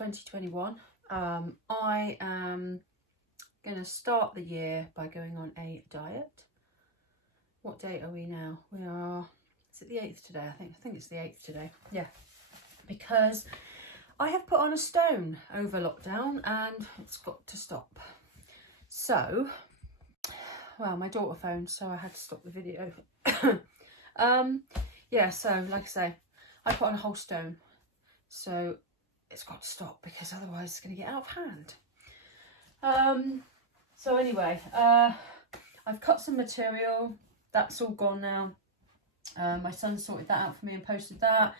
2021. I am going to start the year by going on a diet. What date are we now? We are, is it the 8th today? I think it's the 8th today. Yeah, because I have put on a stone over lockdown and it's got to stop. So, well, my daughter phoned, so I had to stop the video. Yeah, so like I say, I put on a whole stone, so it's got to stop because otherwise it's going to get out of hand. So anyway, I've cut some material. That's all gone now. My son sorted that out for me and posted that.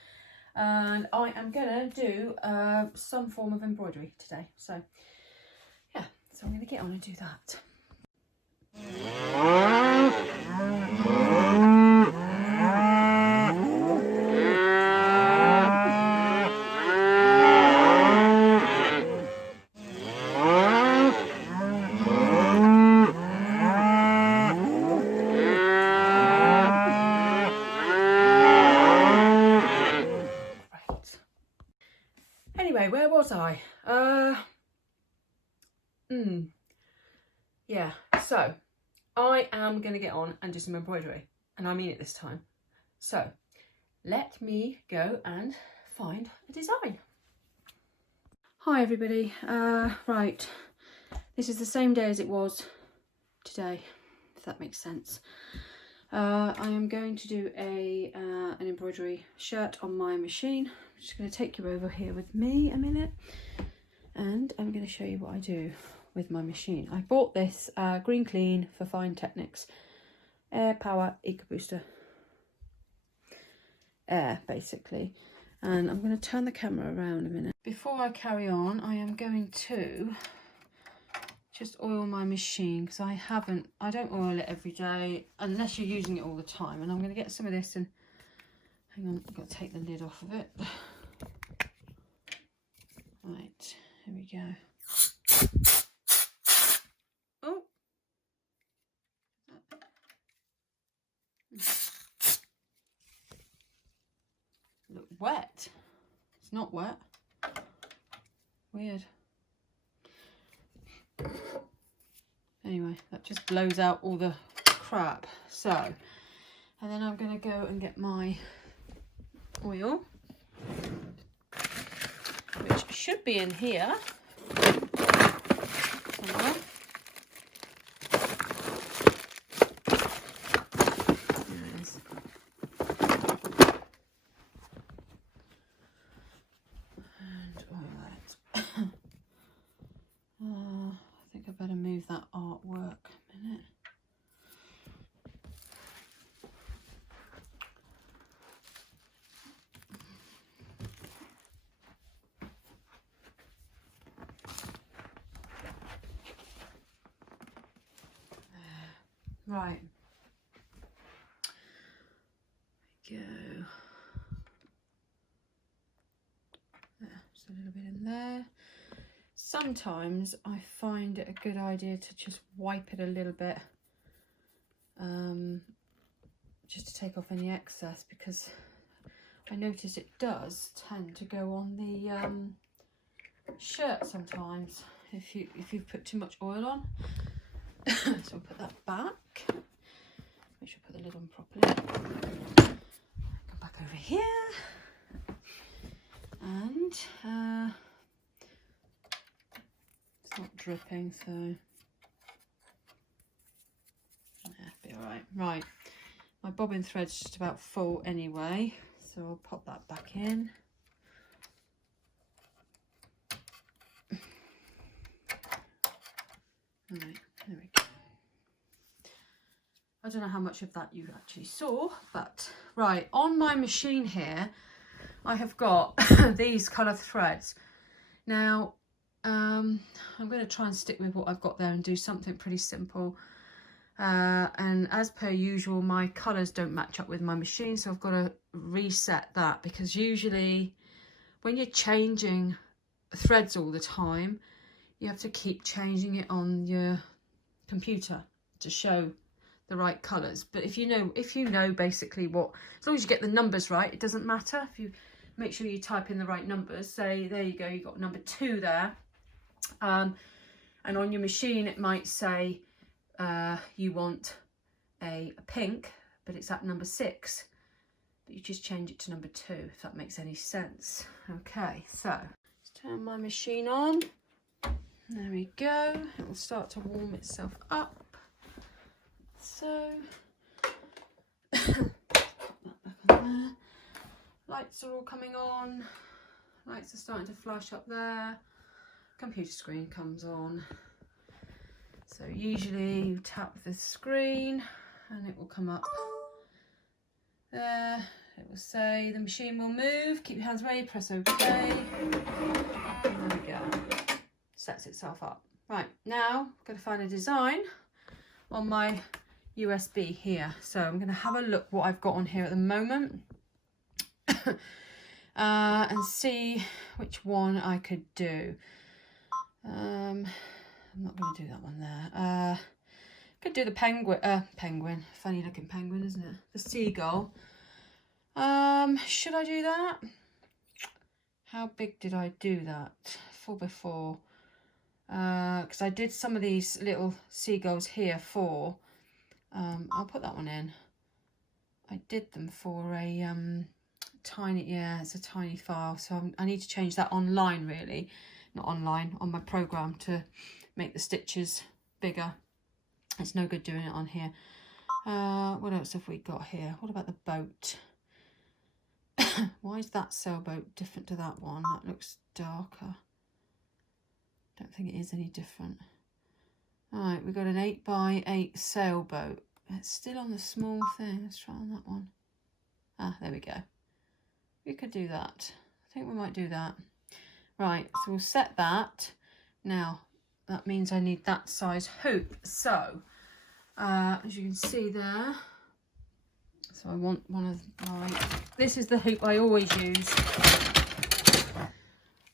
And I am going to do some form of embroidery today. So, yeah, so I'm going to get on and do that. Anyway, where was I? Yeah, so I am going to get on and do some embroidery, and I mean it this time. So let me go and find a design. Hi everybody. Right, this is the same day as it was today, if that makes sense. I am going to do an embroidery shirt on my machine. I'm just going to take you over here with me a minute, and I'm going to show you what I do with my machine. I bought this Green Clean for Fine Techniques Air Power Eco Booster Air, basically. And I'm going to turn the camera around a minute. Before I carry on, I am going to just oil my machine, because I don't oil it every day unless you're using it all the time. And I'm going to get some of this, and hang on, I've got to take the lid off of it. Right, here we go. Oh, look wet. It's not wet. Weird. Anyway, that just blows out all the crap. So, and then I'm going to go and get my oil, which should be in here somewhere. There it is. And oil it. I think I better move that artwork a minute. Right. There we go. There, just a little bit in there. Sometimes I find it a good idea to just wipe it a little bit, just to take off any excess, because I notice it does tend to go on the shirt sometimes if you've put too much oil on. So I'll put that back. Make sure I put the lid on properly. Come back over here, and it's not dripping, so yeah, be all right. Right, my bobbin thread's just about full anyway, so I'll pop that back in. Right, there we go. I don't know how much of that you actually saw, but right, on my machine here, I have got these colour threads. Now, I'm going to try and stick with what I've got there and do something pretty simple. And as per usual, my colours don't match up with my machine, so I've got to reset that, because usually when you're changing threads all the time, you have to keep changing it on your computer to show the right colours. But if you know basically what, as long as you get the numbers right, it doesn't matter. If you make sure you type in the right numbers. Say, there you go, you've got number 2 there. And on your machine, it might say you want a pink, but it's at number 6. But you just change it to number 2, if that makes any sense. Okay, so let's turn my machine on. There we go. It will start to warm itself up. So, put that back on there. Lights are all coming on. Lights are starting to flash up there. Computer screen comes on. So usually you tap the screen and it will come up there. It will say the machine will move. Keep your hands ready, press OK. And there we go. Sets itself up. Right, now I'm going to find a design on my USB here. So I'm going to have a look what I've got on here at the moment. And see which one I could do. I'm not going to do that one there. Could do the penguin. Funny looking penguin, isn't it? The seagull. Should I do that? How big did I do that? 4x4. Because I did some of these little seagulls here for. I'll put that one in. I did them for a tiny, yeah, it's a tiny file. So I need to change that online, really. Not online, on my program to make the stitches bigger. It's no good doing it on here. What else have we got here? What about the boat? Why is that sailboat different to that one? That looks darker. Don't think it is any different. Alright, we've got an 8x8 sailboat. It's still on the small thing. Let's try on that one. Ah, there we go. We could do that. I think we might do that. Right, so we'll set that. Now, that means I need that size hoop. So, as you can see there, so I want one of my, this is the hoop I always use.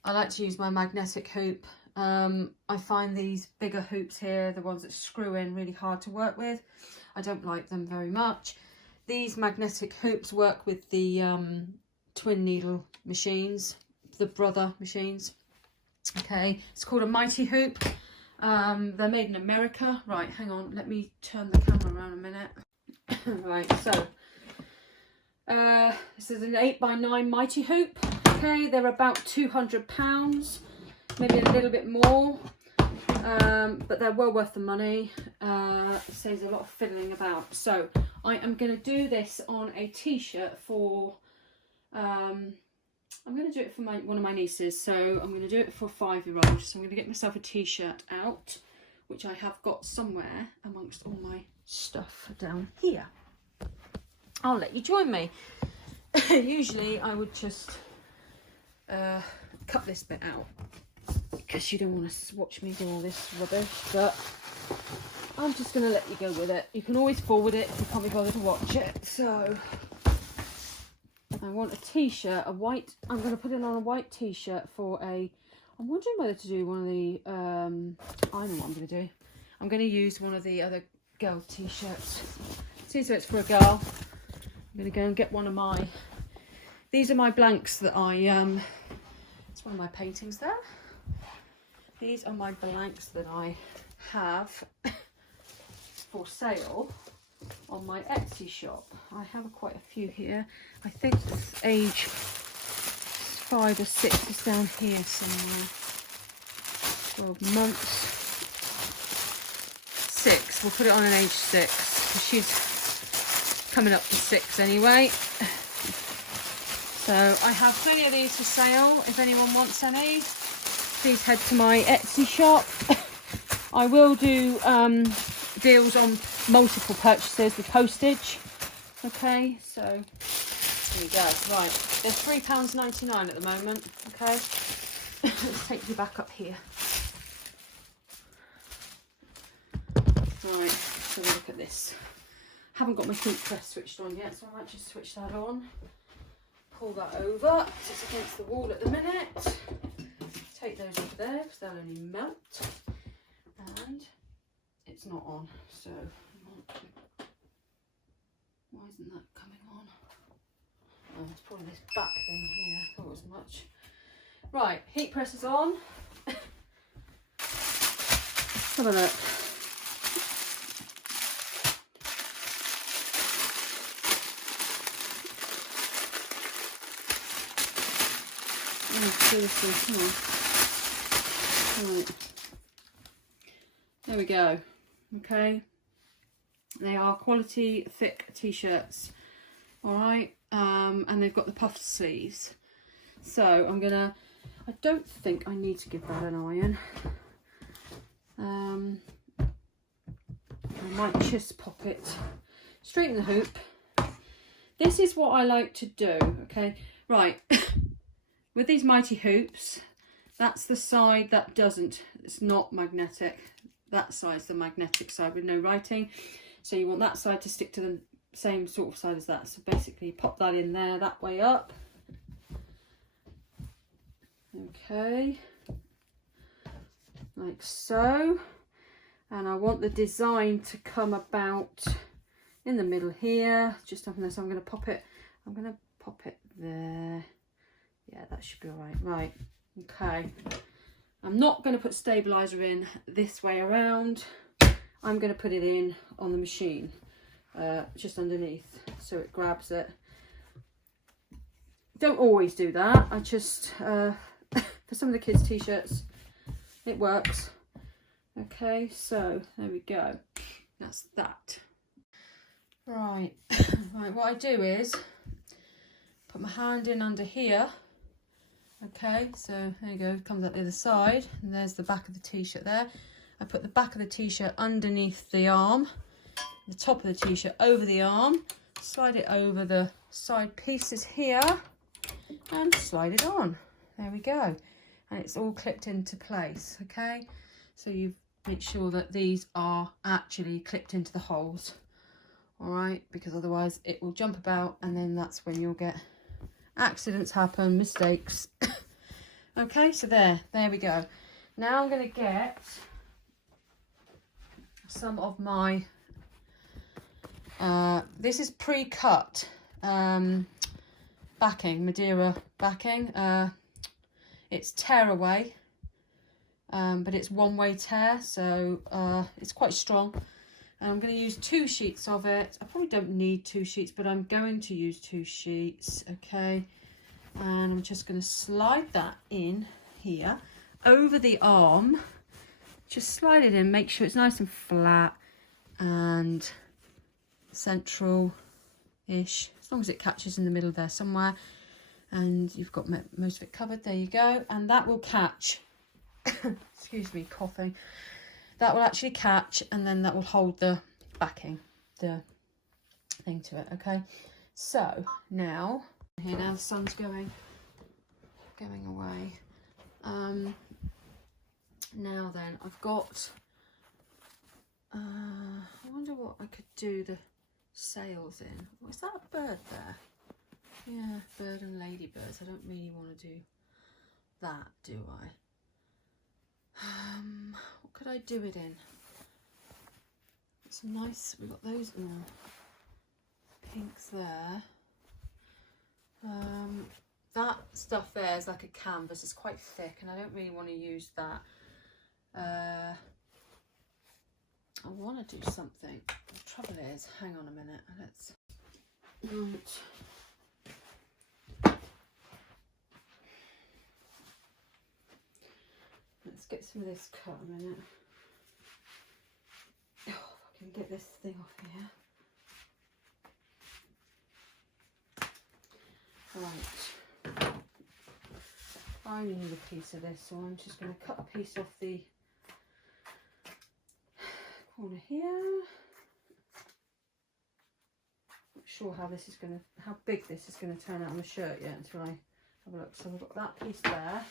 I like to use my magnetic hoop. I find these bigger hoops here, the ones that screw in, really hard to work with. I don't like them very much. These magnetic hoops work with the twin needle machines, the brother machines. Okay, it's called a mighty hoop. They're made in America. Right, hang on, let me turn the camera around a minute. Right, so this is an 8x9 mighty hoop. Okay, they're about £200, maybe a little bit more, but they're well worth the money. Saves a lot of fiddling about. So I am going to do this on a t-shirt for I'm going to do it for one of my nieces, so I'm going to do it for a 5-year-old. So I'm going to get myself a t-shirt out, which I have got somewhere amongst all my stuff down here. I'll let you join me. Usually I would just cut this bit out because you don't want to watch me do all this rubbish, but I'm just going to let you go with it. You can always forward it if you can't be bothered to watch it. So I want a t-shirt, a white, I'm going to put it on a white t-shirt for a, I'm wondering whether to do one of the, I know what I'm going to do. I'm going to use one of the other girl t-shirts. See, so it's for a girl. I'm going to go and get one of my, these are my blanks that I, it's one of my paintings there. These are my blanks that I have for sale on my Etsy shop. I have quite a few here. I think age 5 or 6 is down here somewhere. 12 months. 6. We'll put it on an age 6. She's coming up to 6 anyway. So I have plenty of these for sale. If anyone wants any, please head to my Etsy shop. I will do deals on multiple purchases with postage. Okay, so here we go. Right, there's £3.99 at the moment. Okay, let's take you back up here. Right, so look at this. Haven't got my heat press switched on yet, so I might just switch that on. Pull that over. It's against the wall at the minute. Take those over there because they'll only melt. And it's not on, so why isn't that coming on? Oh, it's probably this back thing here. I thought it was much. Right, heat press is on. Let's have a look. Right. There we go. Okay. They are quality thick t-shirts. Alright. And they've got the puffed sleeves. So I don't think I need to give that an iron. I might just pop it straight in the hoop. This is what I like to do, okay? Right. With these mighty hoops, that's the side that doesn't, it's not magnetic. That side's the magnetic side with no writing. So you want that side to stick to the same sort of side as that. So basically pop that in there, that way up. Okay. Like so. And I want the design to come about in the middle here. Just up in there, so I'm going to pop it there. Yeah, that should be all right. Right, okay. I'm not going to put stabilizer in this way around. I'm going to put it in on the machine, just underneath, so it grabs it. Don't always do that. I just, for some of the kids' t-shirts, it works. Okay, so there we go. That's that. Right, right. What I do is put my hand in under here. Okay, so there you go, comes out the other side, and there's the back of the t-shirt there. I put the back of the t-shirt underneath the arm, the top of the t-shirt over the arm, slide it over the side pieces here, and slide it on. There we go. And it's all clipped into place, okay? So you make sure that these are actually clipped into the holes, all right? Because otherwise it will jump about, and then that's when you'll get accidents happen, mistakes. Okay, so there we go. Now I'm going to get some of my this is pre-cut backing, Madeira backing. It's tearaway, but it's one-way tear, so it's quite strong. And I'm going to use 2 sheets of it. I probably don't need 2 sheets, but I'm going to use 2 sheets, okay? And I'm just going to slide that in here over the arm. Just slide it in, make sure it's nice and flat and central-ish, as long as it catches in the middle there somewhere. And you've got most of it covered. There you go. And that will catch. Excuse me, coughing. That will actually catch, and then that will hold the backing, the thing to it, okay? So now, here now the sun's going away. Now then, I've got, I wonder what I could do the sails in. Oh, is that a bird there? Yeah, bird and ladybirds. I don't really want to do that, do I? What could I do it in? It's nice, we've got those pinks there. That stuff there is like a canvas, it's quite thick, and I don't really want to use that. I want to do something. The trouble is, hang on a minute, let's get some of this cut a minute. Oh, if I can get this thing off here. Right. I only need a piece of this, so I'm just going to cut a piece off the corner here. Not sure how big this is going to turn out on the shirt yet until I have a look. So we've got that piece there.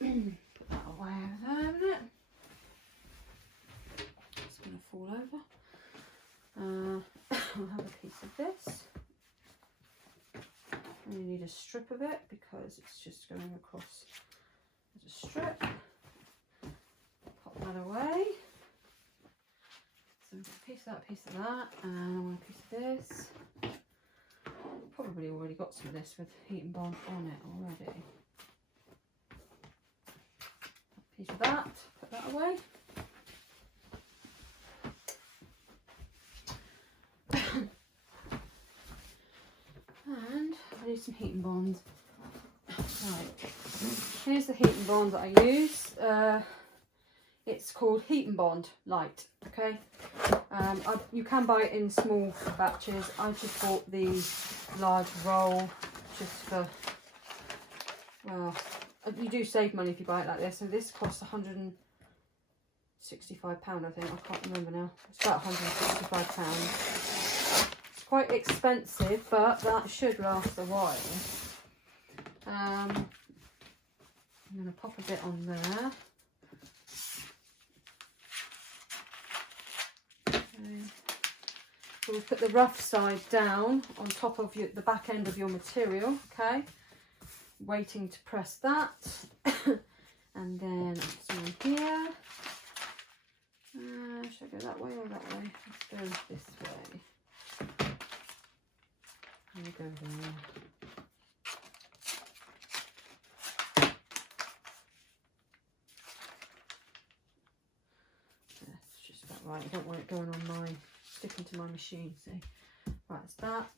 Put that away over there, isn't it? It's going to fall over. I'll have a piece of this. I only need a strip of it because it's just going across as a strip. Pop that away. So we've got a piece of that, and I want a piece of this. Probably probably already got some of this with heat and bond on it already. A piece of that, put that away. And I need some heat and bonds. Right, here's the heat and bond that I use. It's called Heat and Bond Light, okay? You can buy it in small batches. I just bought the large roll just for, well, you do save money if you buy it like this. So this costs £165, I think. I can't remember now. It's about £165. It's quite expensive, but that should last a while. I'm going to pop a bit on there. So we'll put the rough side down on top of the back end of your material, okay? Waiting to press that. And then some here. Should I go that way or that way? Let's go this way. And we go there. That's just about right. I don't want it going on my, sticking to my machine, see? Right, it's that.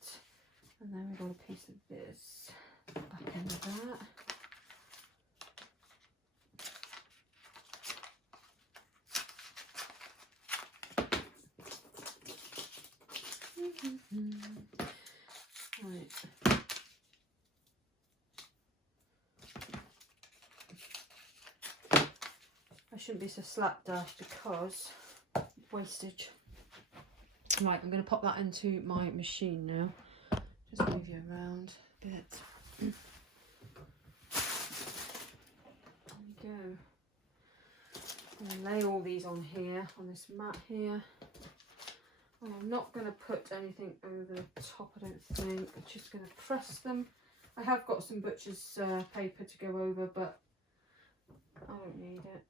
And then we've got a piece of this. Back end of that. Right. I shouldn't be so slapdash because wastage. Right, I'm going to pop that into my machine now. Just move you around a bit. There we go. I'm going to lay all these on here, on this mat here. I'm not going to put anything over the top, I don't think. I'm just going to press them. I have got some butcher's paper to go over, but I don't need it.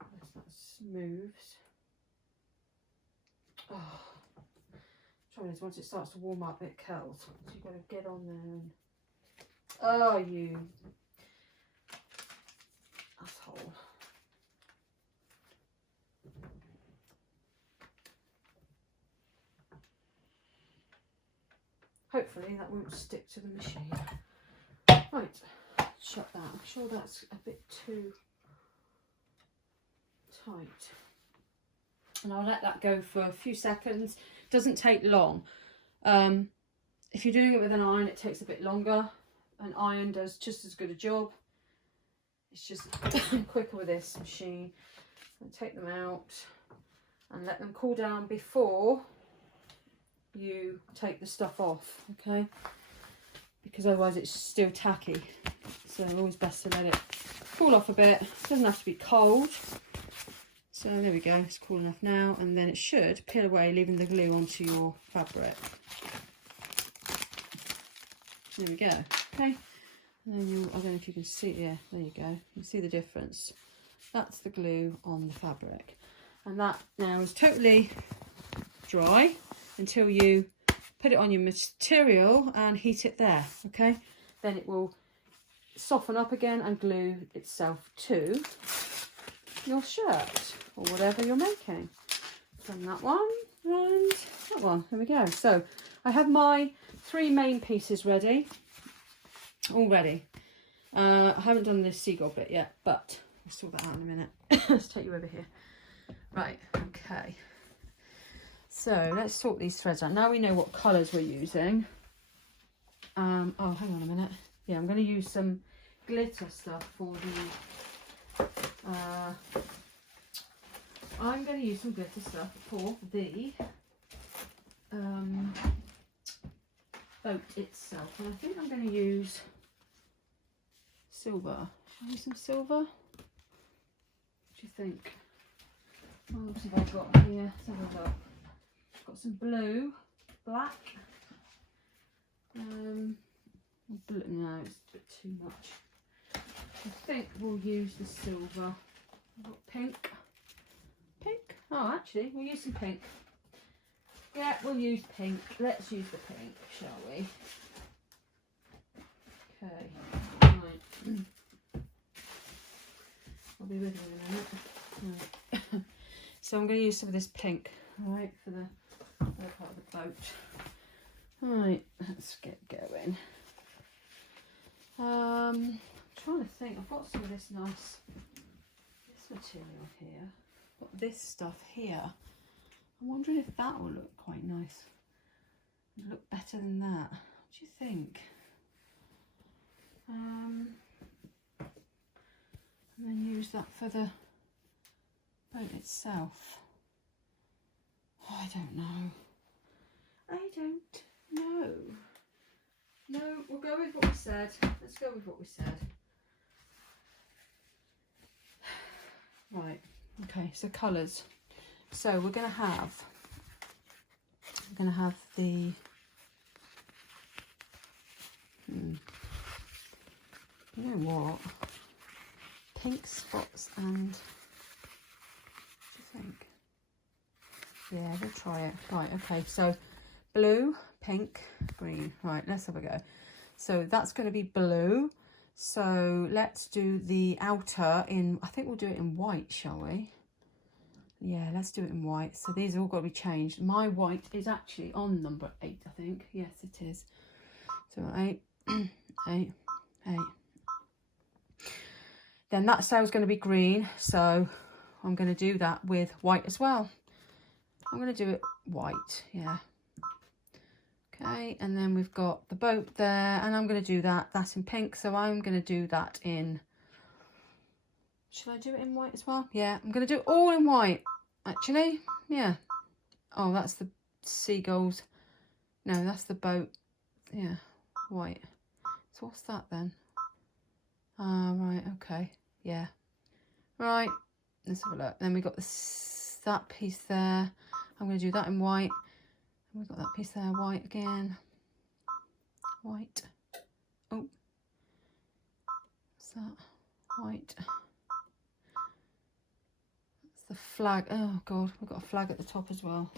Unless that smooths. Oh. The trouble is, once it starts to warm up, it kills. So you've got to get on there and... Oh, you asshole. Hopefully that won't stick to the machine. Right, shut that. I'm sure that's a bit too tight. And I'll let that go for a few seconds. Doesn't take long. If you're doing it with an iron, it takes a bit longer. An iron does just as good a job. It's just quicker with this machine. I'll take them out and let them cool down before you take the stuff off, okay? Because otherwise it's still tacky. So always best to let it cool off a bit. It doesn't have to be cold. So there we go, it's cool enough now, and then it should peel away, leaving the glue onto your fabric. There we go, okay. And then I don't know if you can see, yeah, there you go. You can see the difference. That's the glue on the fabric. And that now is totally dry until you put it on your material and heat it there, okay? Then it will soften up again and glue itself to your shirt or whatever you're making. From that one and that one. There we go. So I have my 3 main pieces ready already. I haven't done this seagull bit yet, but we'll sort that out in a minute. Let's take you over here. Right, okay. So let's sort these threads out. Now we know what colours we're using. Oh, hang on a minute. Yeah, I'm going to use some glitter stuff for the... I'm going to use some glitter stuff for the boat itself. And I think I'm going to use silver. Shall I use some silver? What do you think? What else have I got here? Let's have a look. Got some blue, black, blue, no, it's a bit too much. I think we'll use the silver. I've got pink. Pink? Oh, actually, we'll use some pink. Yeah, we'll use pink. Let's use the pink, shall we? Okay, right. I'll be with you in a minute. Right. So I'm going to use some of this pink, right, for the other part of the boat. Right, let's get going. I'm trying to think, I've got some of this nice, this material here. I've got this stuff here. I'm wondering if that will look quite nice. It'll look better than that. What do you think? And then use that for the boat itself. Oh, I don't know. I don't know. No, we'll go with what we said. Let's go with what we said. Right, okay, so colours. So we're gonna have the you know what? Pink spots and what do you think? Yeah, we'll try it. Right, okay, so blue, pink, green. Right, let's have a go. So that's going to be blue. So let's do the outer in, I think we'll do it in white, shall we? Yeah, let's do it in white. So these have all got to be changed. My white is actually on number 8, I think. Yes, it is. So 8, 8, 8. Then that cell's going to be green. So I'm going to do that with white as well. I'm going to do it white, yeah. Okay, and then we've got the boat there, and I'm going to do that. That's in pink, so I'm going to do that in... Should I do it in white as well? Yeah, I'm going to do it all in white, actually. Yeah. Oh, that's the seagulls. No, that's the boat. Yeah, white. So what's that then? Ah, right, okay. Yeah. Right, let's have a look. Then we've got this, that piece there. I'm going to do that in white. We've got that piece there, white again. White. Oh. What's that? White. That's the flag. Oh, God. We've got a flag at the top as well.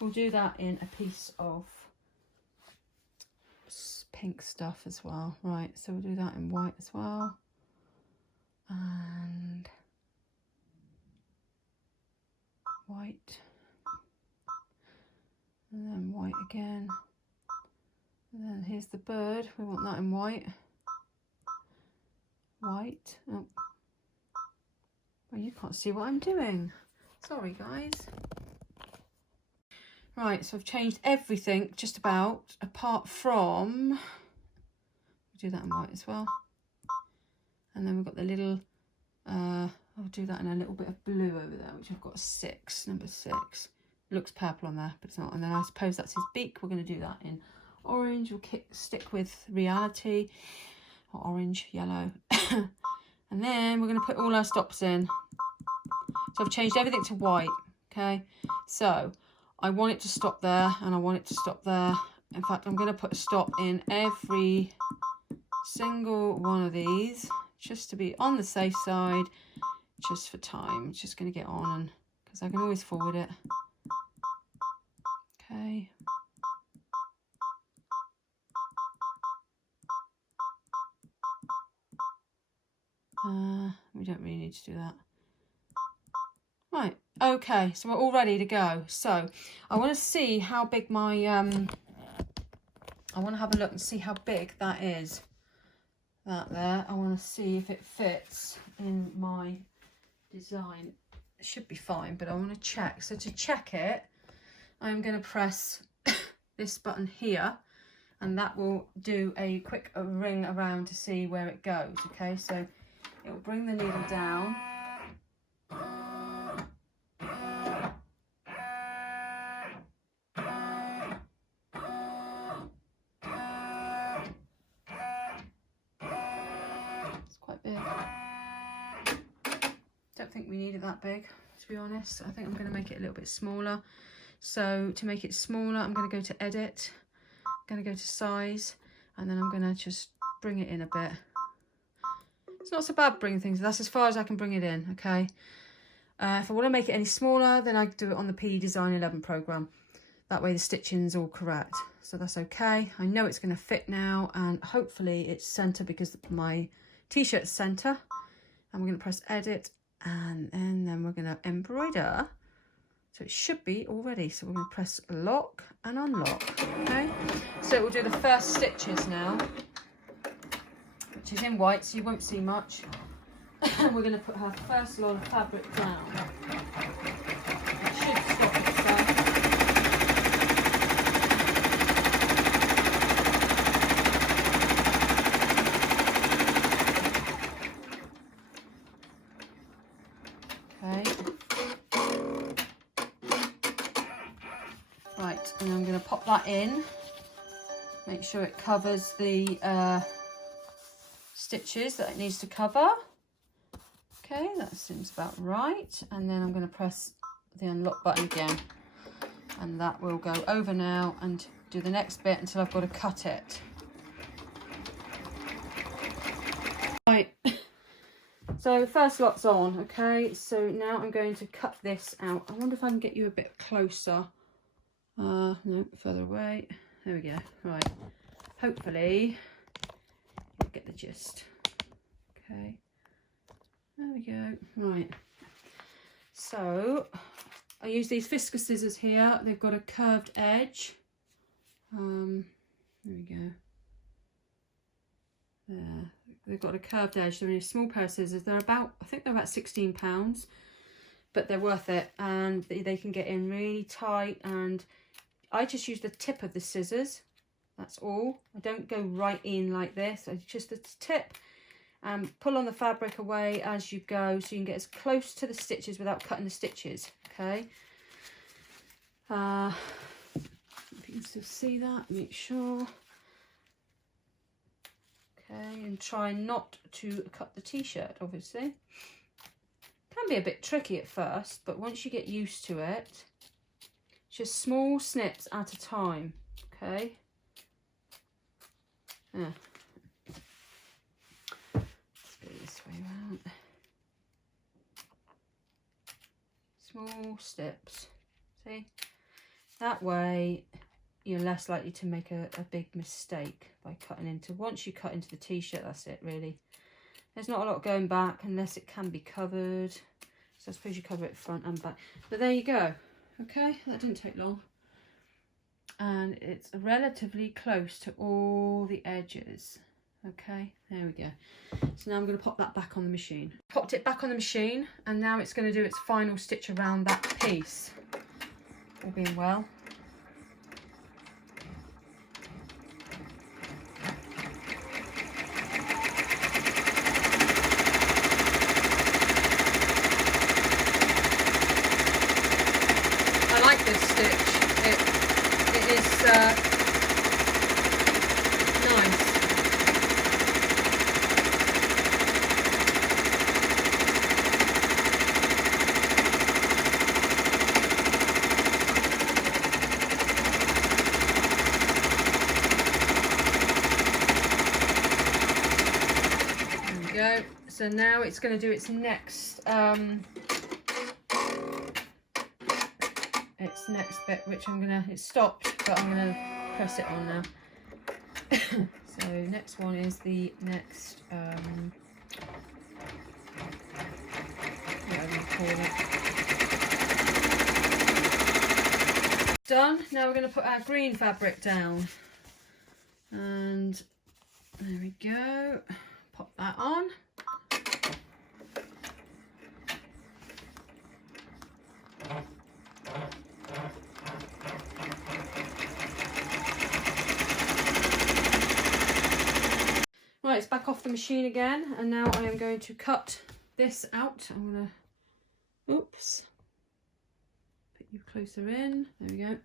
We'll do that in a piece of pink stuff as well. Right, so we'll do that in white as well. And white. And then white again. And then here's the bird. We want that in white. White. Oh. Well, you can't see what I'm doing. Sorry, guys. Right, so I've changed everything just about, apart from... We'll do that in white as well. And then we've got the little... I'll do that in a little bit of blue over there, which I've got 6, number 6. Looks purple on there, but it's not. And then I suppose that's his beak. We're going to do that in orange. We'll stick with reality, or orange, yellow. And then we're going to put all our stops in. So I've changed everything to white. Okay, so I want it to stop there, and I want it to stop there. In fact, I'm going to put a stop in every single one of these, just to be on the safe side, just for time. It's just going to get on, and because I can always forward it. Okay. We don't really need to do that. Right, okay, so we're all ready to go. So I want to see how big my I want to have a look and see how big that is. That there. I want to see if it fits in my design. It should be fine, but I want to check. So to check it, I'm going to press this button here, and that will do a quick ring around to see where it goes. Okay, so it will bring the needle down. It's quite big. Don't think we need it that big, to be honest. I think I'm going to make it a little bit smaller. So to make it smaller, I'm going to go to edit, I'm going to go to size, and then I'm going to just bring it in a bit. It's not so bad bringing things, that's as far as I can bring it in, okay? If I want to make it any smaller, then I do it on the P Design 11 program. That way the stitching's all correct. So that's okay. I know it's going to fit now, and hopefully it's centre because my t-shirt's centre. And we're going to press edit, and then we're going to embroider. So it should be all ready. So we're going to press lock and unlock. Okay. So we'll do the first stitches now, which is in white, so you won't see much. And we're going to put our first lot of fabric down. It should stop itself. Okay. Right, and I'm going to pop that in. Make sure it covers the stitches that it needs to cover. Okay, that seems about right. And then I'm going to press the unlock button again, and that will go over now and do the next bit until I've got to cut it. Right, so first lot's on. Okay, so now I'm going to cut this out. I wonder if I can get you a bit closer. No, further away. There we go. Right, hopefully you'll get the gist. Okay, there we go. Right, so I use these viscose scissors here. They've got a curved edge. There we go. There, they've got a curved edge. They're a small pair of scissors. They're about, I think they're about £16, but they're worth it, and they can get in really tight. And I just use the tip of the scissors. That's all. I don't go right in like this. I just the tip. Pull on the fabric away as you go, so you can get as close to the stitches without cutting the stitches. Okay. If you can still see that, make sure. Okay, and try not to cut the t-shirt, obviously. Can be a bit tricky at first, but once you get used to it, just small snips at a time. Okay. Yeah. Way around. Small steps, see, that way you're less likely to make a big mistake by cutting into. Once you cut into the t-shirt, that's it really. There's not a lot going back unless it can be covered, so I suppose you cover it front and back, but there you go. Okay, that didn't take long, and it's relatively close to all the edges. Okay, there we go. So now I'm going to pop that back on the machine. Popped it back on the machine, and now it's going to do its final stitch around that piece. All being well. I like this stitch. It is nice. Go. So now it's going to do its next bit, which it's stopped, but I'm gonna press it on now. So next one is the next whatever you call it. Done. Now we're going to put our green fabric down, and there we go. Pop that on. Right, it's back off the machine again, and now I am going to cut this out. I'm going to, oops, put you closer in. There we go.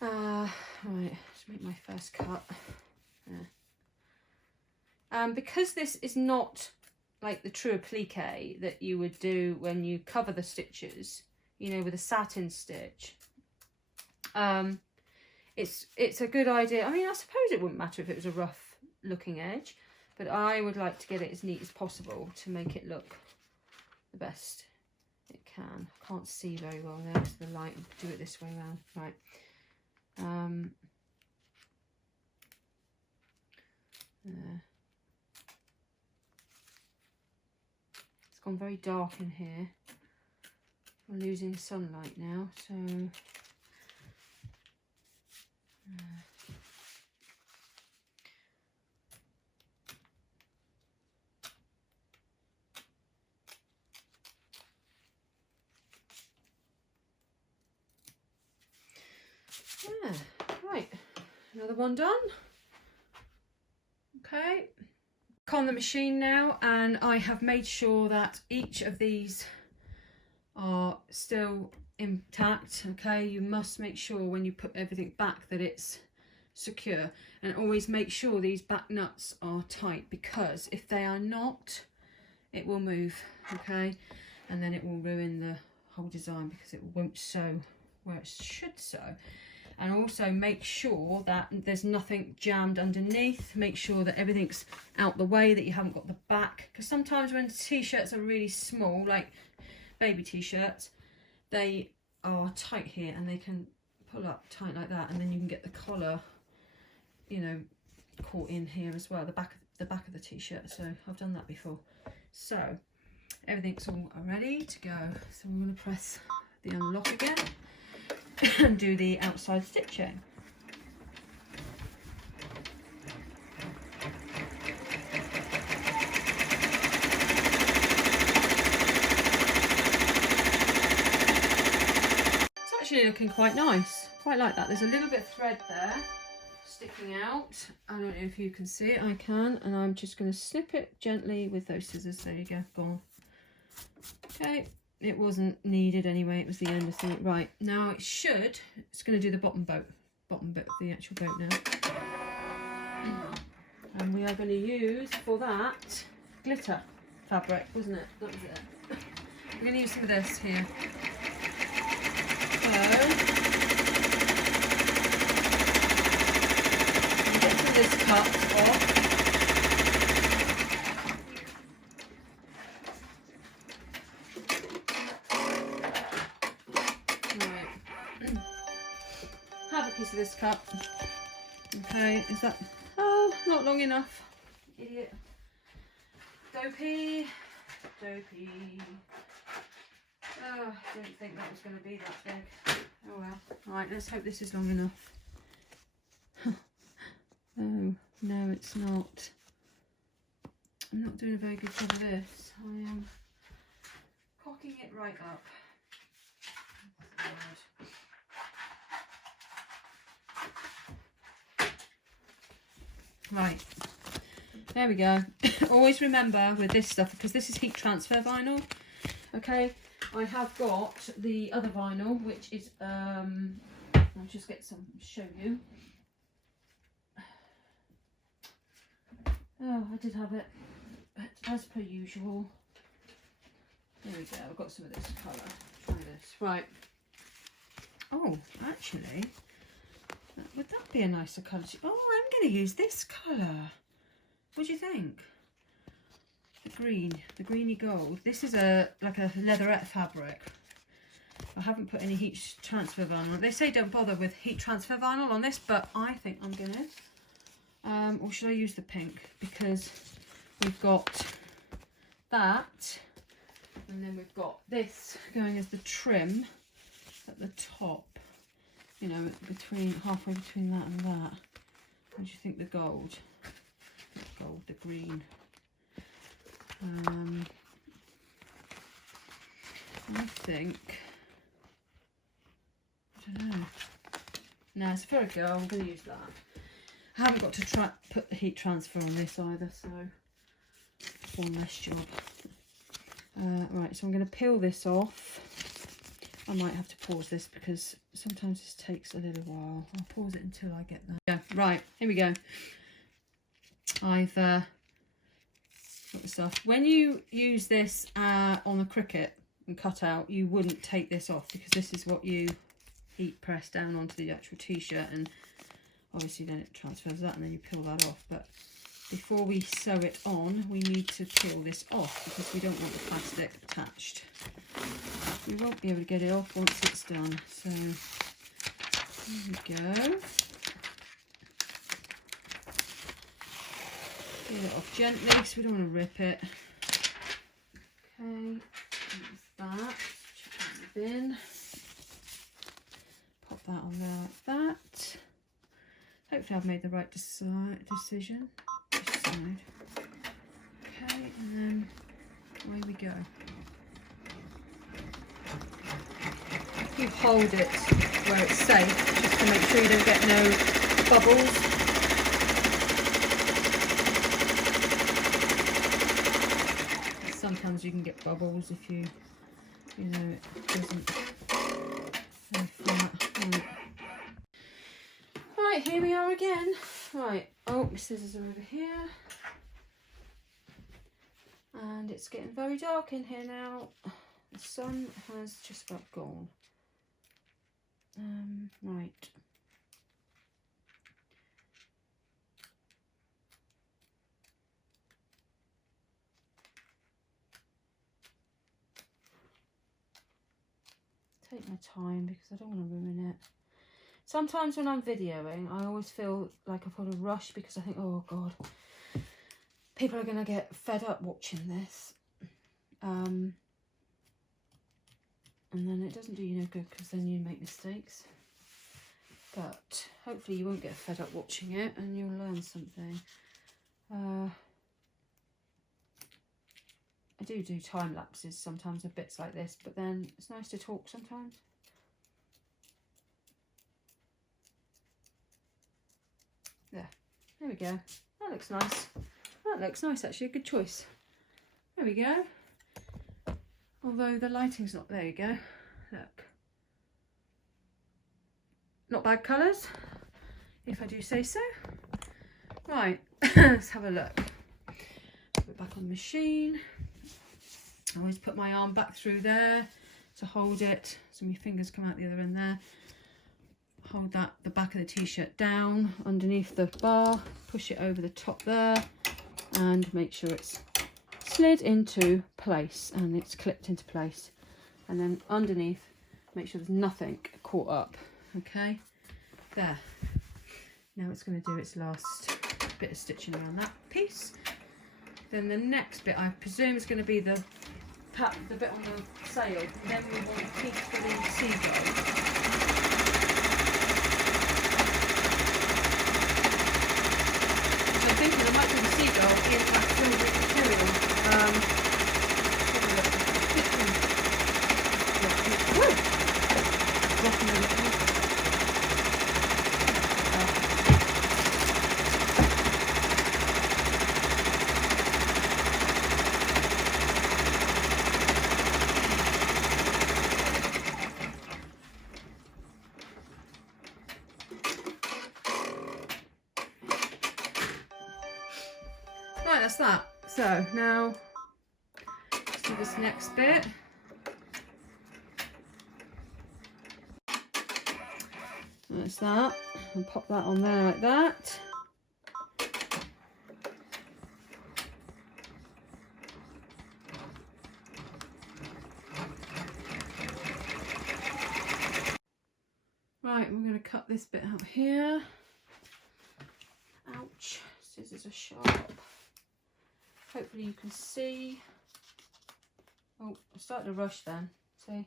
Right, let's make my first cut. There. Because this is not like the true applique that you would do when you cover the stitches, you know, with a satin stitch, it's a good idea. I mean, I suppose it wouldn't matter if it was a rough looking edge, but I would like to get it as neat as possible to make it look the best It can. Can't see very well now because the light. Do it this way around. Right. There. It's gone very dark in here. We're losing sunlight now, so yeah, right, another one done. Okay, on the machine now, and I have made sure that each of these are still intact. Okay, you must make sure when you put everything back that it's secure, and always make sure these back nuts are tight, because if they are not, it will move. Okay, and then it will ruin the whole design because it won't sew where it should sew. And also make sure that there's nothing jammed underneath. Make sure that everything's out the way, that you haven't got the back, because sometimes when t-shirts are really small, like baby t-shirts, they are tight here and they can pull up tight like that, and then you can get the collar, you know, caught in here as well, the back of the t-shirt. So I've done that before. So everything's all ready to go. So we're going to press the unlock again and do the outside stitching. It's actually looking quite nice. Quite like that. There's a little bit of thread there sticking out. I don't know if you can see it. I can, and I'm just going to snip it gently with those scissors. There you go, gone. Okay. It wasn't needed anyway, it was the end of the thing. Right, now it's going to do the bottom bit of the actual boat now. And we are going to use, for that, glitter fabric, wasn't it? That was it. We're going to use some of this here. So, get some of this cut off. Piece of this cut. Okay, is that, oh, not long enough, idiot. Dopey. Oh, I didn't think that was going to be that big. Oh well. Right, let's hope this is long enough. Oh no, it's not. I'm not doing a very good job of this. I am cocking it right up. Right, there we go. Always remember with this stuff, because this is heat transfer vinyl, okay, I have got the other vinyl, which is I'll just get some to show you. Oh, I did have it, but as per usual, there we go. I've got some of this colour. Try this. Right. Oh, actually, would that be a nicer colour? Oh, I'm going to use this colour. What do you think? The green, the greeny gold. This is like a leatherette fabric. I haven't put any heat transfer vinyl on. They say don't bother with heat transfer vinyl on this, but I think I'm going to. Or should I use the pink? Because we've got that, and then we've got this going as the trim at the top. You know, halfway between that and that. What do you think? The gold, the green. I think. I don't know. No, it's a fair go. I'm going to use that. I haven't got to put the heat transfer on this either, so one less job. Right, so I'm going to peel this off. I might have to pause this because sometimes this takes a little while. I'll pause it until I get there. Yeah, right, here we go. I've got this off. When you use this on a cricket and cut out, you wouldn't take this off, because this is what you heat press down onto the actual t-shirt, and obviously then it transfers that and then you peel that off. But before we sew it on, we need to peel this off because we don't want the plastic attached. We won't be able to get it off once it's done. So there we go. Peel it off gently because we don't want to rip it. Okay, that's that. Chuck that in the bin. Pop that on there like that. Hopefully I've made the right decision. This side. Okay, and then away we go. You hold it where it's safe, just to make sure you don't get no bubbles. Sometimes you can get bubbles if you know, it doesn't go flat. Right, here we are again. Right, oh, my scissors are over here. And it's getting very dark in here now. The sun has just about gone. Right. Take my time because I don't want to ruin it. Sometimes when I'm videoing, I always feel like I've got to rush because I think, oh God, people are going to get fed up watching this. And then it doesn't do you no good because then you make mistakes. But hopefully you won't get fed up watching it and you'll learn something. I do time lapses sometimes of bits like this, but then it's nice to talk sometimes. There we go. That looks nice. That looks nice actually, a good choice. There we go. Although the lighting's not, there you go. Look. Not bad colours, if I do say so. Right, let's have a look. Put it back on the machine. I always put my arm back through there to hold it, so my fingers come out the other end there. Hold that, the back of the t-shirt down underneath the bar, push it over the top there, and make sure it's slid into place and it's clipped into place. And then underneath, make sure there's nothing caught up. Okay, there. Now it's going to do its last bit of stitching around that piece. Then the next bit, I presume, is going to be the bit on the sail. And then we want a piece for the seagull. So I'm thinking there might be the seagull in that silver material. Right, that's that. So now let's do this next bit. That's that. And pop that on there like that. Right, we're going to cut this bit out here. Ouch, scissors are sharp. Hopefully you can see. Oh, I'm starting to rush then. See?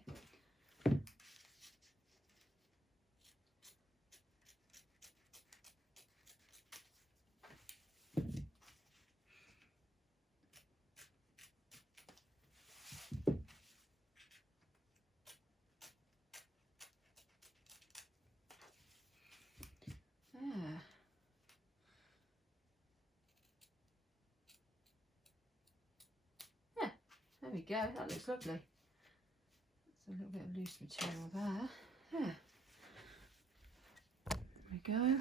There we go, that looks lovely. That's a little bit of loose material there. There we go.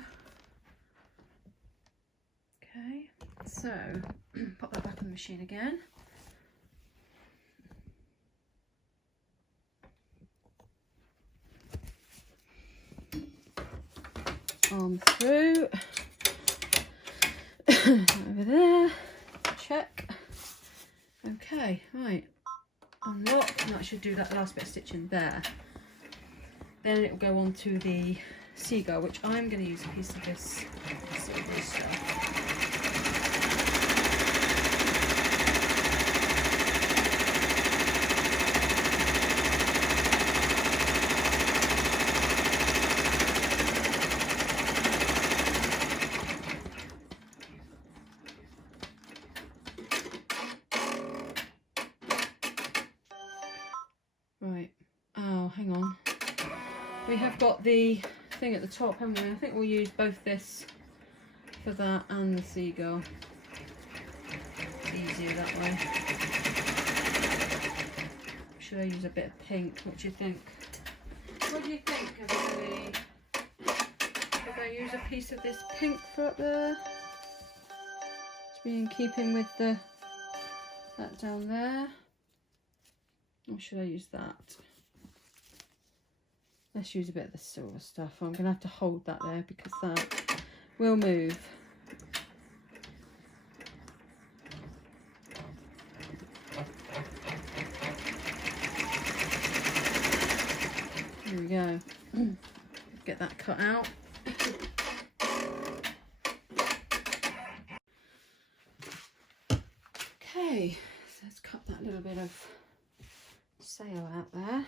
Okay, so pop that back on the machine again. Arm through. Over there, check. Okay, right, unlock, and that should do that last bit of stitching there. Then it will go on to the seagull, which I'm going to use a piece of this silver stuff. Right, oh, hang on. We have got the thing at the top, haven't we? I think we'll use both this for that and the seagull. It's easier that way. Should I use a bit of pink? What do you think? What do you think, everybody? If I use a piece of this pink for up there? To be in keeping with that down there. Or should I use that? Let's use a bit of the silver stuff. I'm going to have to hold that there because that will move. Here we go. Get that cut out. Okay, so let's cut that little bit of sail out there.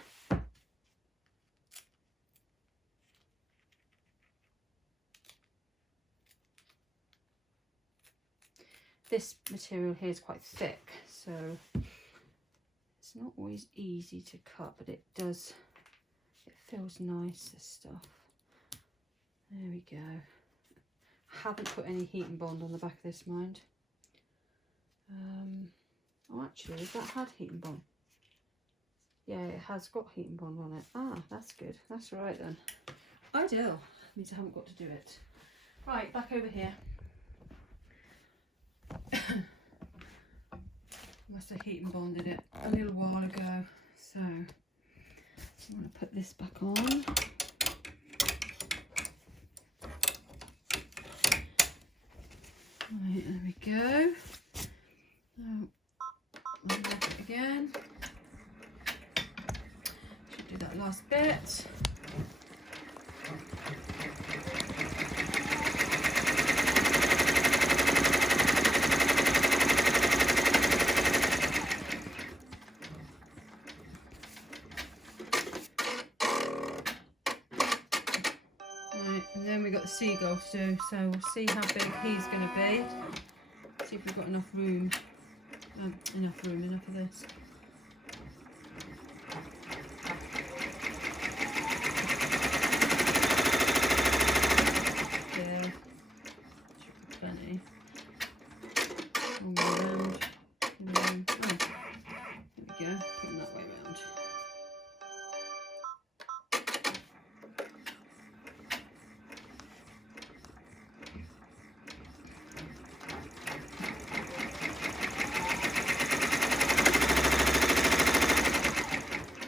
This material here is quite thick, so it's not always easy to cut, but it feels nice, this stuff. There we go. Haven't put any heat and bond on the back of this, mind. Oh, actually, has that had heat and bond? Yeah, it has got heat and bond on it. Ah, that's good. That's right then. Ideal. Means I haven't got to do it. Right, back over here. Must have heat and bonded it a little while ago. So I'm going to put this back on. Right, there we go. Now, unlock it again. Should do that last bit. And then we've got the seagull to do, so we'll see how big he's going to be. See if we've got enough room. Enough of this. Yeah, plenty. All the way around. Oh, there we go. Put them that way around.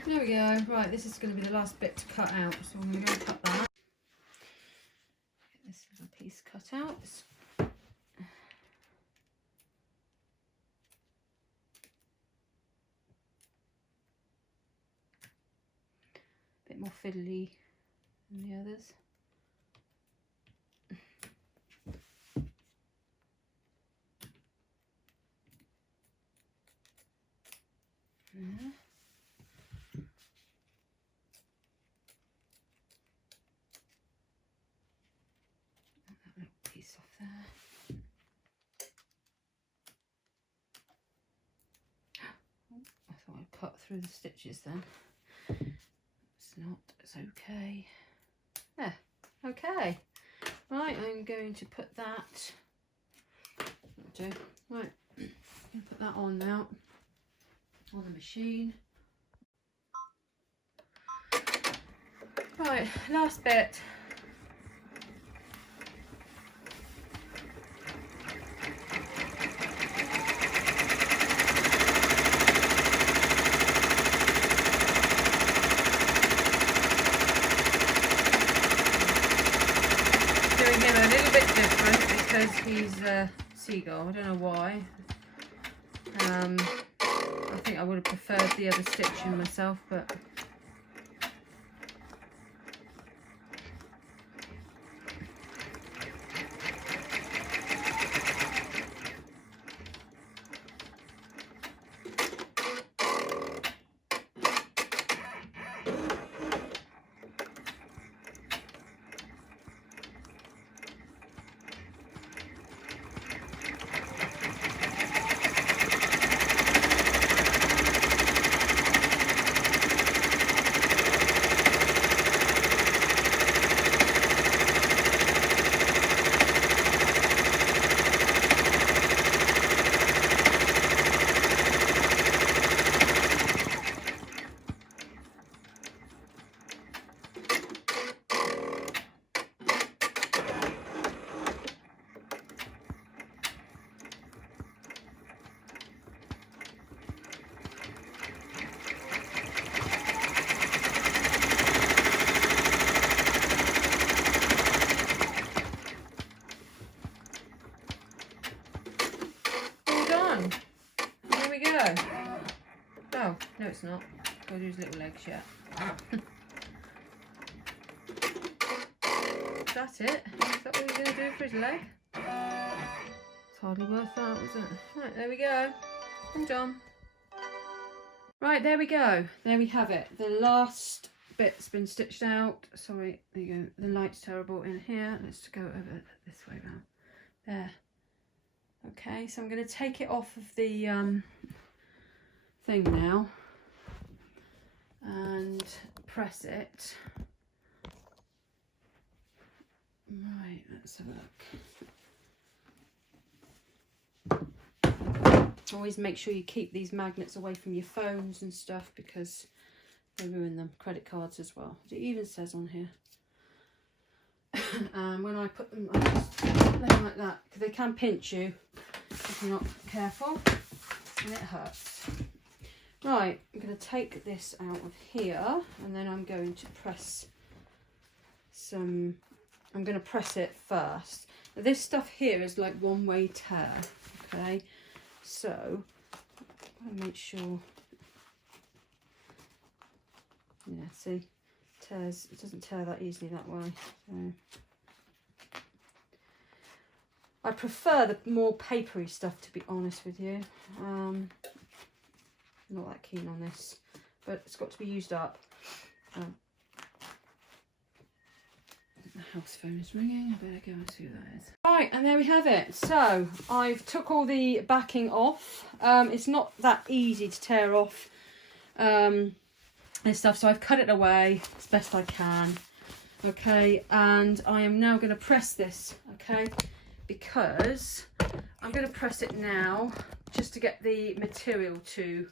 There we go. Right, this is going to be the last bit to cut out, so I'm going to go and cut that. Get this little piece cut out. A bit more fiddly than the others. Yeah. Off there. Oh, I thought I'd cut through the stitches then. It's not, it's okay. Yeah, okay. Right, I'm going to put that. That'll do. Right, I'm going to put that on now on the machine. Right, last bit. Doing him a little bit different because he's seagull. I don't know why. I think I would have preferred the other stitching myself, but oh, no it's not. Gotta do his little legs yet. That's it. Is that all you're going to do for his leg? It's hardly worth that, is it? Right, there we go. I'm done. Right, there we go. There we have it. The last bit's been stitched out. Sorry, there you go. The light's terrible in here. Let's go over this way round. There. Okay, so I'm going to take it off of the thing now and press it. Right, let's have a look. Always make sure you keep these magnets away from your phones and stuff because they ruin them. Credit cards as well. It even says on here. And when I put them, I just lay them like that because they can pinch you if you're not careful, and it hurts. Right, I'm going to take this out of here and then I'm going to press some, I'm going to press it first. Now, this stuff here is like one-way tear, okay? So, I'll make sure, yeah, see, tears, it doesn't tear that easily that way. So. I prefer the more papery stuff, to be honest with you. Not that keen on this, but it's got to be used up. The house phone is ringing. I better go and see who that is. Right, and there we have it. So I've took all the backing off. It's not that easy to tear off and stuff, so I've cut it away as best I can. Okay, and I am now going to press this. Okay, because I'm going to press it now just to get the material to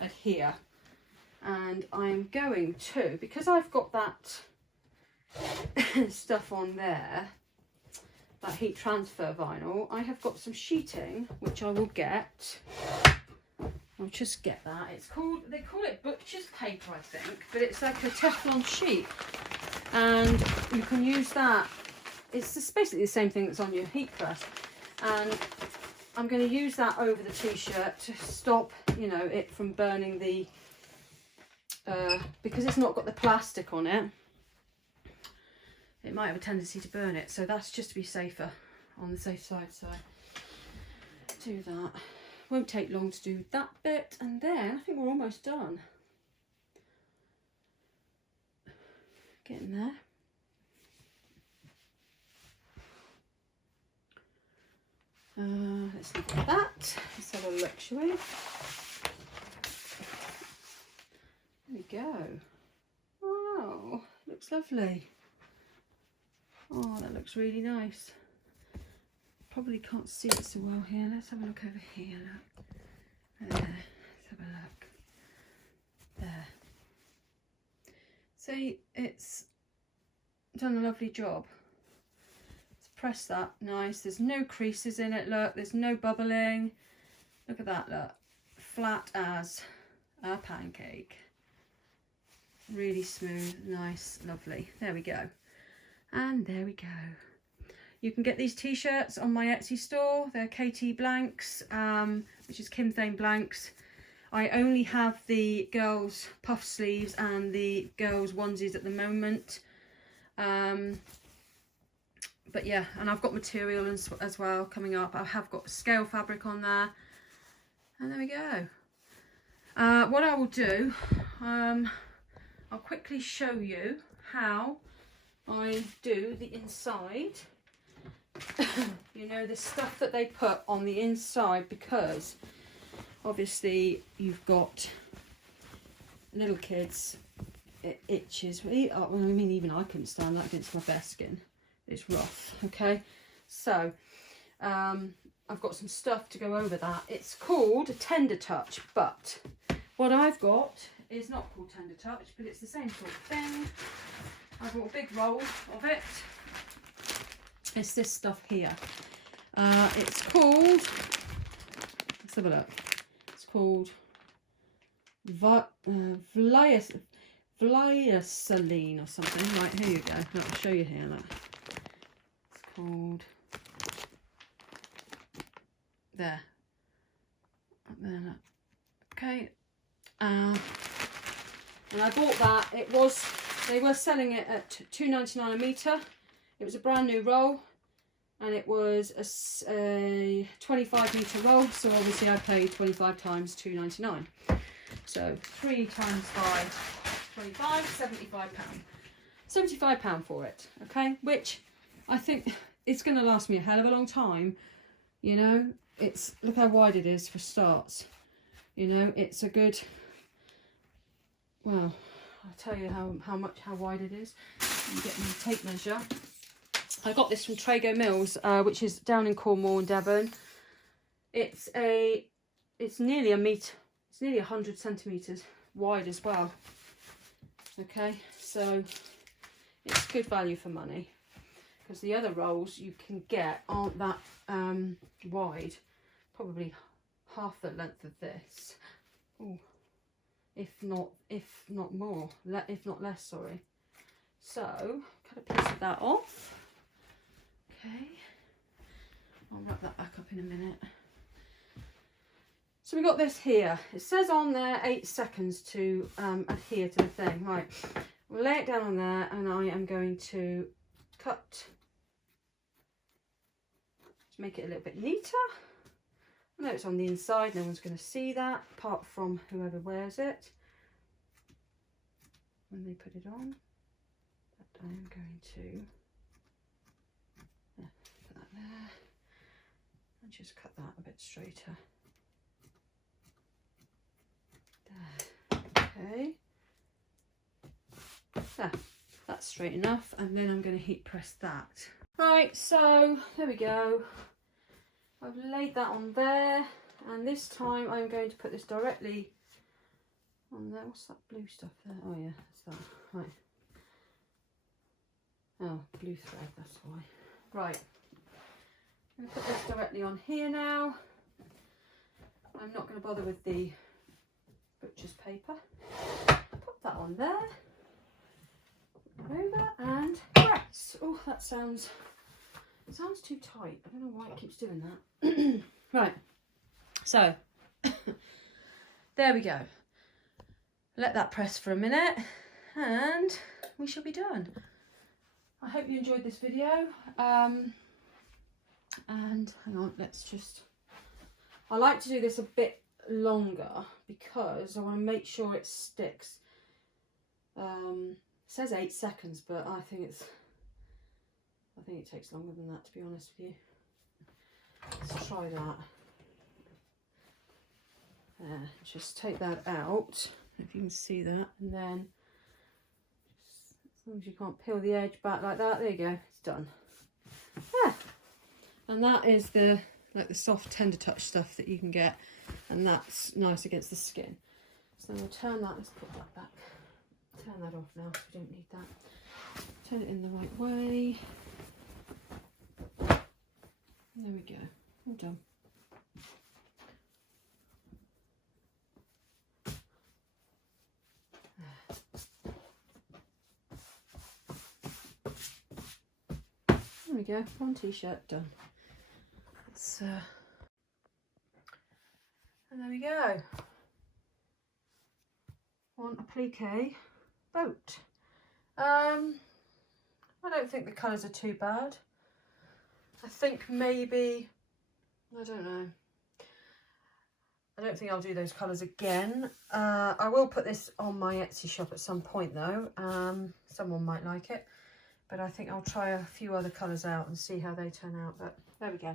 adhere, and I'm going to, because I've got that stuff on there, that heat transfer vinyl, I have got some sheeting which I will get. I'll just get that. It's called, they call it butcher's paper, I think, but it's like a Teflon sheet, and you can use that. It's just basically the same thing that's on your heat press, and I'm going to use that over the t-shirt to stop, you know, it from burning the, because it's not got the plastic on it, it might have a tendency to burn it. So that's just to be safer, on the safe side. So do that. Won't take long to do that bit, and then I think we're almost done. Getting there. Let's look at that. Let's have a look, shall we? There we go. Wow, looks lovely. Oh, that looks really nice. Probably can't see it so well here. Let's have a look over here. Look. There. Let's have a look. There. See, it's done a lovely job. Press that, nice. There's no creases in it, look. There's no bubbling. Look at that, look. Flat as a pancake. Really smooth, nice, lovely. There we go. And there we go. You can get these t-shirts on my Etsy store. They're KT blanks, which is Kim Thane blanks. I only have the girls puff sleeves and the girls onesies at the moment. But yeah, and I've got material as well coming up. I have got scale fabric on there. And there we go. What I will do, I'll quickly show you how I do the inside. You know, the stuff that they put on the inside, because obviously you've got little kids, it itches. I mean, even I couldn't stand that against my bare skin. It's rough. Okay, so I've got some stuff to go over that. It's called a tender touch, but what I've got is not called tender touch, but it's the same sort of thing. I've got a big roll of it. It's this stuff here. It's called, let's have a look. It's called Vliaceline or something. Right, here you go. I'll show you here. Look. It's called, there. Up there, look. Okay. And I bought that. They were selling it at £2.99 a metre. It was a brand new roll, and it was a 25 metre roll, so obviously I paid 25 times £2.99. So 3 times 5, 25, £75. £75 for it, okay? Which I think it's going to last me a hell of a long time. You know, look how wide it is for starts. You know, it's a good, well, I'll tell you how wide it is. You get my tape measure. I got this from Trago Mills, which is down in Cornwall and Devon. It's nearly a metre. It's nearly 100 centimetres wide as well. Okay, so it's good value for money, because the other rolls you can get aren't that wide. Probably half the length of this. Ooh. If not more, if not less, sorry. So, cut a piece of that off. Okay, I'll wrap that back up in a minute. So we got this here. It says on there 8 seconds to adhere to the thing. Right, we'll lay it down on there, and I am going to cut to make it a little bit neater. I know it's on the inside, no one's going to see that apart from whoever wears it when they put it on. But I am going to put that there and just cut that a bit straighter. There. Okay. There. That's straight enough, and then I'm going to heat press that. Right, so there we go. I've laid that on there, and this time I'm going to put this directly on there. What's that blue stuff there? Oh yeah, that's that. Right. Oh, blue thread, that's why. Right. I'm going to put this directly on here now. I'm not going to bother with the butcher's paper. Put that on there. Over and press. Oh, that sounds too tight. I don't know why it keeps doing that. Right, so there we go. Let that press for a minute, and we shall be done. I hope you enjoyed this video. And hang on, I like to do this a bit longer because I want to make sure it sticks. It says 8 seconds, but I think it takes longer than that, to be honest with you. Let's try that. There, just take that out, if you can see that, and then as long as you can't peel the edge back like that, there you go, it's done. Yeah. And that is the soft tender touch stuff that you can get, and that's nice against the skin. So we'll turn that, let's put that back. Turn that off now, because we don't need that. Turn it in the right way. There we go, all done. we go, one t-shirt done. Let's, and there we go. One appliqué boat. I don't think the colours are too bad. I think maybe, I don't know. I don't think I'll do those colours again. I will put this on my Etsy shop at some point though. Someone might like it. But I think I'll try a few other colours out and see how they turn out. But there we go.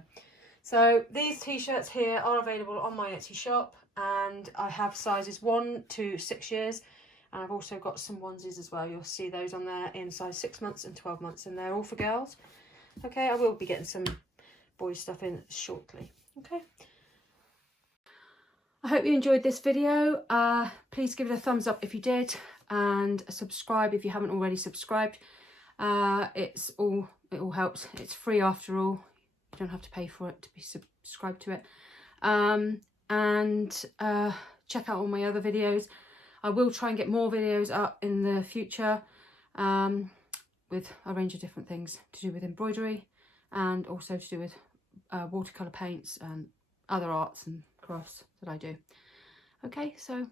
So these t-shirts here are available on my Etsy shop. And I have sizes 1 to 6 years. And I've also got some onesies as well. You'll see those on there in size 6 months and 12 months. And they're all for girls. Okay, I will be getting some boys stuff in shortly. Okay. I hope you enjoyed this video. Please give it a thumbs up if you did. And subscribe if you haven't already subscribed. It all helps. It's free after all. You don't have to pay for it to be subscribed to it. Check out all my other videos. I will try and get more videos up in the future with a range of different things to do with embroidery and also to do with watercolour paints and other arts and crafts that I do. Okay, so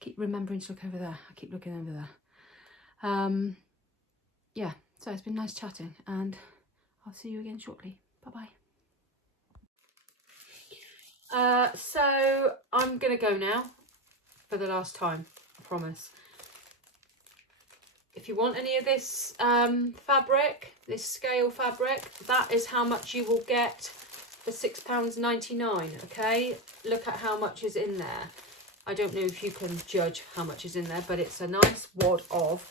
keep remembering to look over there. I keep looking over there. Yeah, so it's been nice chatting and I'll see you again shortly. Bye-bye. So I'm going to go now for the last time, I promise. If you want any of this fabric, this scale fabric, that is how much you will get for £6.99, okay? Look at how much is in there. I don't know if you can judge how much is in there, but it's a nice wad of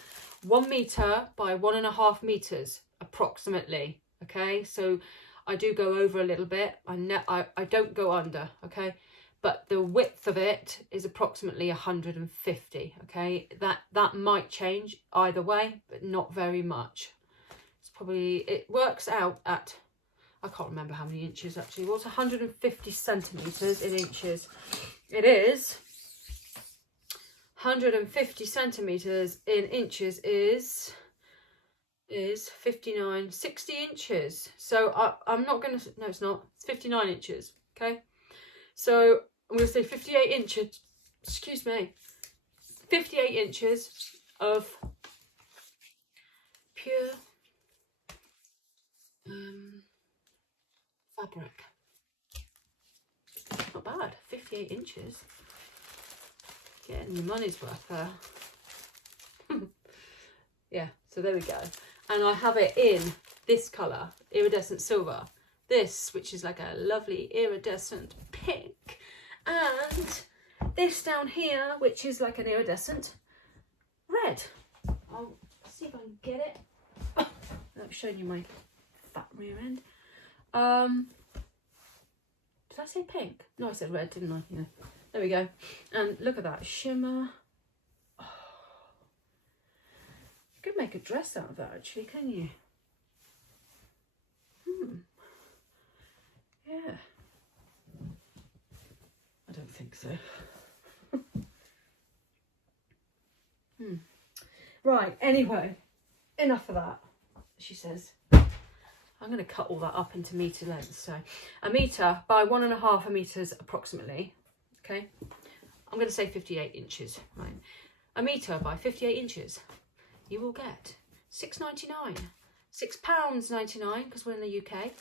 1 metre by 1.5 metres approximately, okay? So I do go over a little bit. I don't go under, okay? But the width of it is approximately 150, okay? That might change either way, but not very much. It's probably, it works out at, I can't remember how many inches actually. What's 150 centimetres in inches? It is 150 centimetres in inches is 60 inches. So I'm not going to, no it's not, it's 59 inches, okay? So I'm going to say 58 inches, excuse me, 58 inches of pure fabric. Not bad, 58 inches. Getting your money's worth there. Yeah, so there we go. And I have it in this colour, iridescent silver. This, which is like a lovely iridescent pink. And this down here, which is like an iridescent red. I'll see if I can get it. Oh, I'm showing you my fat rear end. Did I say pink? No, I said red, didn't I? Yeah. There we go. And look at that shimmer. Oh. You could make a dress out of that actually, can you? Yeah. I don't think so. Right, anyway, enough of that, she says. I'm going to cut all that up into metre lengths. So 1 metre by 1.5 metres approximately. Okay, I'm going to say 58 inches. Right, 1 metre by 58 inches. You will get £6.99, £6.99 because we're in the UK,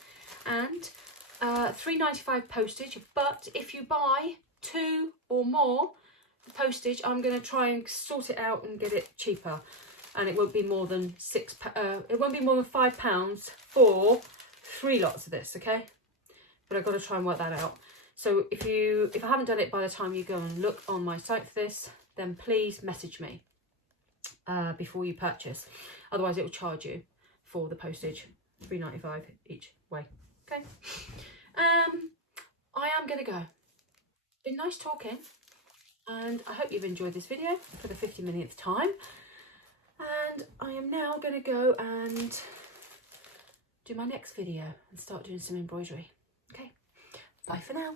and £3.95 postage. But if you buy 2 or more, the postage, I'm going to try and sort it out and get it cheaper, and it won't be more than it won't be more than £5 for 3 lots of this. Okay, but I've got to try and work that out. So if I haven't done it by the time you go and look on my site for this, then please message me before you purchase. Otherwise, it will charge you for the postage, £3.95 each way. Okay. I am going to go. Been nice talking, and I hope you've enjoyed this video for the 50 millionth time. And I am now going to go and do my next video and start doing some embroidery. Okay. Bye for now.